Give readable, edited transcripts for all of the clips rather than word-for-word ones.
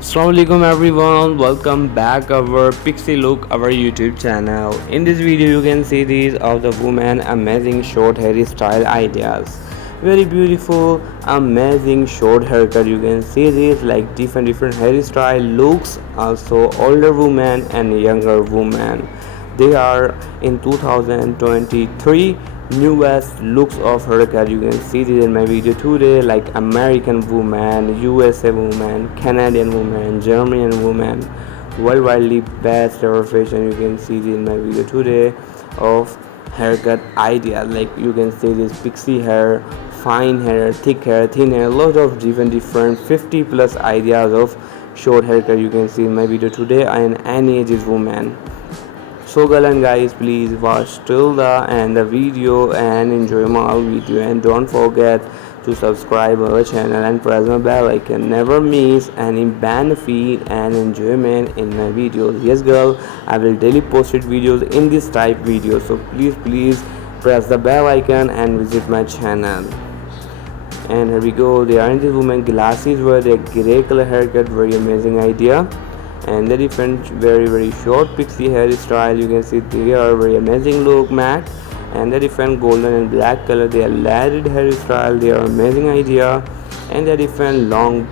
Assalamualaikum everyone, welcome back our Pixie Look, our YouTube channel. In this video you can see these of the woman amazing short hairstyle ideas. Very beautiful, amazing short haircut. You can see these like different hairstyle looks, also older woman and younger woman. They are in 2023 newest looks of haircut. You can see this in my video today, like American woman, USA woman, Canadian woman, German woman, worldwide best ever fashion. You can see this in my video today of haircut idea. Like you can see this pixie hair, fine hair, thick hair, thin hair, lot of different 50 plus ideas of short haircut. You can see in my video today, and any ages woman. So girl and guys, please watch till the end the video and enjoy my video, and don't forget to subscribe our channel and press the bell icon. Never miss any benefit and enjoyment in my videos. Yes girl, I will daily posted videos in this type video, so please press the bell icon and visit my channel. And here we go, they are in this woman glasses where they gray color haircut, very amazing idea. And the different very short pixie hairstyle. You can see they are very amazing look matte, and the different golden and black color, they are layered hairstyle, they are amazing idea. And the different long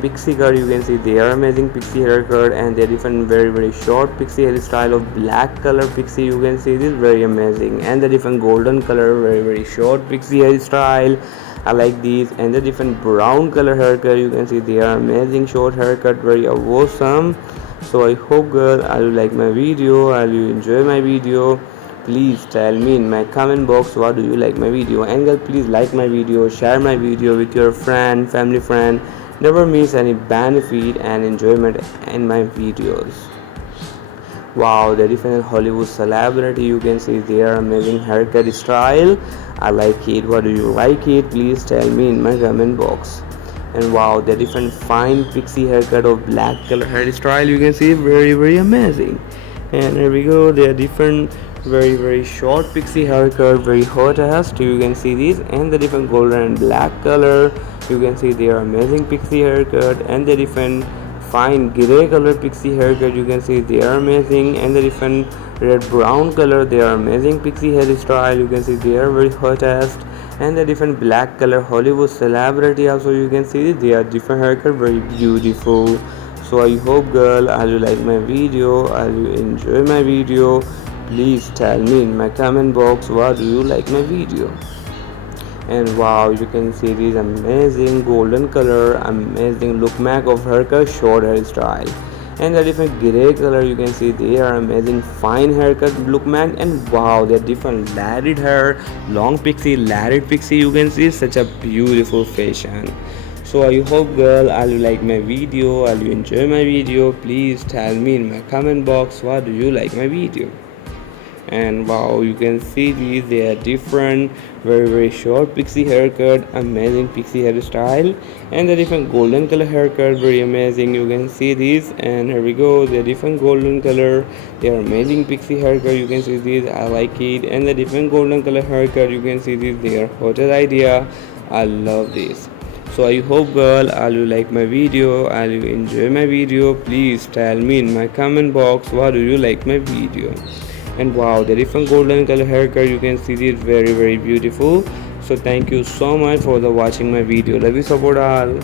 pixie cut, you can see they are amazing pixie haircut. And the different very short pixie hairstyle of black color pixie, you can see this very amazing. And the different golden color very short pixie hairstyle, I like these. And the different brown color haircut, you can see they are amazing short haircut, very awesome. So I hope girl you like my video, you enjoy my video. Please tell me in my comment box what do you like my video, and girl please like my video, share my video with your friend, family friend. Never miss any benefit and enjoyment in my videos. Wow, the different Hollywood celebrity, you can see their amazing haircut style. I like it. What do you like it? Please tell me in my comment box. And wow, the different fine pixie haircut of black color hairstyle, you can see very amazing. And here we go, they are different very short pixie haircut, very hottest. You can see these. And the different golden and black color, you can see they are amazing pixie haircut. And the different fine gray color pixie haircut, you can see they are amazing. And the different red brown color, they are amazing pixie hairstyle, you can see they are very hottest. And the different black color Hollywood celebrity also, you can see they are different haircut, very beautiful. So I hope girl you like my video, you enjoy my video. Please tell me in my comment box what do you like my video. And wow, you can see this amazing golden color, amazing look back of haircut, short hairstyle. And the different gray color, you can see they are amazing fine haircut look back. And wow, they're different layered hair, long pixie, layered pixie, you can see such a beautiful fashion. So I hope girl you like my video, you enjoy my video. Please tell me in my comment box what do you like my video. And wow, you can see these, they are different very short pixie haircut, amazing pixie hairstyle. And the different golden color haircut, very amazing, you can see these. And here we go, the different golden color, they are amazing pixie haircut, you can see these, I like it. And the different golden color haircut, you can see these, they are hottest idea, I love this. So I hope girl you like my video, you enjoy my video. Please tell me in my comment box what do you like my video. And wow, the different golden color haircut, you can see this very beautiful. So thank you so much for the watching my video. Love you, support all.